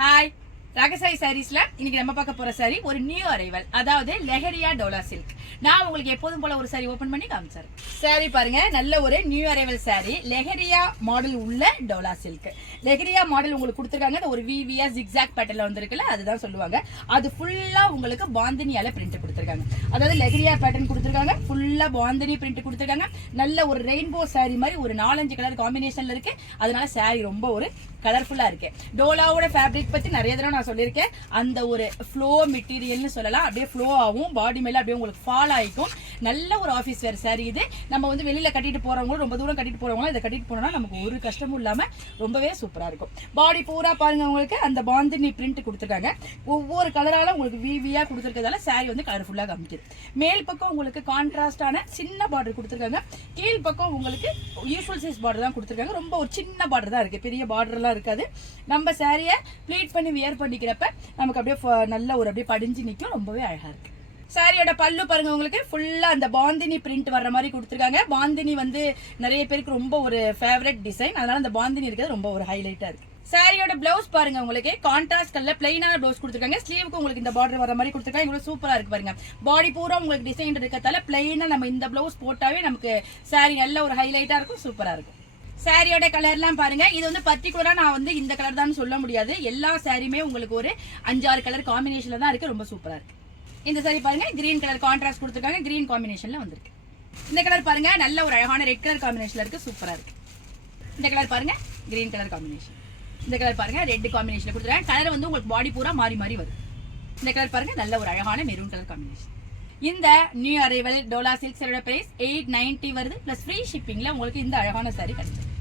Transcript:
Hi ராகசாரி சாரீஸ்ல இன்னைக்கு நம்ம பார்க்க போற சாரி ஒரு நியூ அரைவல், அதாவது லெஹரியா டோலா சில்க். நான் உங்களுக்கு எப்போதும் போல ஒரு சாரி ஓபன் பண்ணி காமிச்சாரு. சாரி பாருங்க, நல்ல ஒரு new arrival sorry, leheriya model உள்ள டோலா சில்க். லெஹரியா மாடல் உங்களுக்கு கொடுத்துருக்காங்க. ஒரு விவியா ஜிக்ஸாக் பேட்டர்ல வந்திருக்குல்ல, அதுதான் சொல்லுவாங்க. அது ஃபுல்லா உங்களுக்கு பாந்தினியால பிரிண்ட் கொடுத்துருக்காங்க. அதாவது லெஹரியா பேட்டர்ன் கொடுத்துருக்காங்க, ஃபுல்லா பாந்தினி பிரிண்ட் கொடுத்துருக்காங்க. நல்ல ஒரு ரெயின்போ சாரி மாதிரி ஒரு 4-5 கலர் காம்பினேஷன்ல இருக்கு. அதனால சாரி ரொம்ப ஒரு கலர்ஃபுல்லா இருக்கு. டோலாவோட ஃபேப்ரிக் பத்தி நிறைய தடவை நான் சொல்லியிருக்கேன். அந்த ஒரு ஃப்ளோ மெட்டீரியல்னு சொல்லலாம். அப்படியே ஃப்ளோ ஆகும், பாடி மேல அப்படியே உங்களுக்கு ஃபால் ஆயிக்கும். நல்ல ஒரு ஆஃபீஸ் வேர் சாரி இது. நம்ம வந்து வெளியில கட்டிட்டு போறவங்களும், ரொம்ப தூரம் கட்டிட்டு போறவங்களும் இதை கட்டிட்டு போனோம்னா நமக்கு ஒரு கஷ்டமும் இல்லாம ரொம்பவே சூப்பரா இருக்கும். பாடி பூரா பாருங்க, உங்களுக்கு அந்த பாந்தினி பிரிண்ட் கொடுத்துருக்காங்க. ஒவ்வொரு கலரால உங்களுக்கு விவியா கொடுத்துருக்கிறதால சாரி வந்து கலர்ஃபுல்லா காமிக்குது. மேல் பக்கம் உங்களுக்கு கான்ட்ராஸ்டான சின்ன பார்டர் கொடுத்துருக்காங்க. கீழ் பக்கம் உங்களுக்கு யூஸ்வல் சைஸ் பார்டர் தான் கொடுத்துருக்காங்க. ரொம்ப ஒரு சின்ன பார்டர் தான் இருக்கு, பெரிய பார்டர்லாம் இருக்காது. நம்ம சாரியை ப்ளீட் பண்ணி வியர் பண்ணிக்கிறப்ப நமக்கு அப்படியே நல்ல ஒரு அப்படியே படிஞ்சு நிற்கும். ரொம்பவே அழகா இருக்கு. சாரியோட பல்லு பாருங்க, உங்களுக்கு ஃபுல்லா அந்த பாந்தினி பிரிண்ட் வர்ற மாதிரி கொடுத்துருக்காங்க. பாந்தினி வந்து நிறைய பேருக்கு ரொம்ப ஒரு ஃபேவரட் டிசைன், அதனால அந்த பாந்தினி இருக்கிறது ரொம்ப ஒரு ஹைலைட்டா இருக்கு. சாரியோட பிளவுஸ் பாருங்க, உங்களுக்கு கான்ட்ராஸ்ட் கலர்ல பிளைனான பிளவுஸ் கொடுத்துருக்காங்க. ஸ்லீவுக்கு உங்களுக்கு இந்த பார்டர் வர மாதிரி கொடுத்துருக்காங்க. இவ்வளவு சூப்பரா இருக்கு பாருங்க. பாடி பூரா உங்களுக்கு டிசைன் இருக்கிறதால பிளைனா நம்ம இந்த பிளவுஸ் போட்டாவே நமக்கு சாரி நல்ல ஒரு ஹைலைட்டா இருக்கும், சூப்பரா இருக்கும். சாரியோட கலர்லாம் பாருங்க, இது வந்து பர்டிகுலரா நான் வந்து இந்த கலர் தான் சொல்ல முடியாது. எல்லா சாரியுமே உங்களுக்கு ஒரு 5-6 கலர் காம்பினேஷன்ல தான் இருக்கு. ரொம்ப சூப்பரா இருக்கு. இந்த சாரி பாருங்க, கிரீன் கலர் கான்ட்ராஸ்ட் கொடுத்துருக்காங்க, கிரீன் காம்பினேஷன்ல வந்திருக்கு. இந்த கலர் பாருங்க, நல்ல ஒரு அழகான ரெட் கலர் காம்பினேஷன்ல இருக்கு, சூப்பரா இருக்கு. இந்த கலர் பாருங்க, கிரீன் கலர் காம்பினேஷன். இந்த கலர் பாருங்க, ரெட் காம்பினேஷன்ல கொடுத்துருக்காங்க. கலர் வந்து உங்களுக்கு பாடி பூரா மாறி மாறி வரும். இந்த கலர் பாருங்க, நல்ல ஒரு அழகான மெரூன் கலர் காம்பினேஷன். இந்த நியூ அரைவல் டோலா சில்க் சாரியோட பிரைஸ் 890 வருது. பிளஸ் ஃப்ரீ ஷிப்பிங்ல உங்களுக்கு இந்த அழகான சாரி கிடைக்கும்.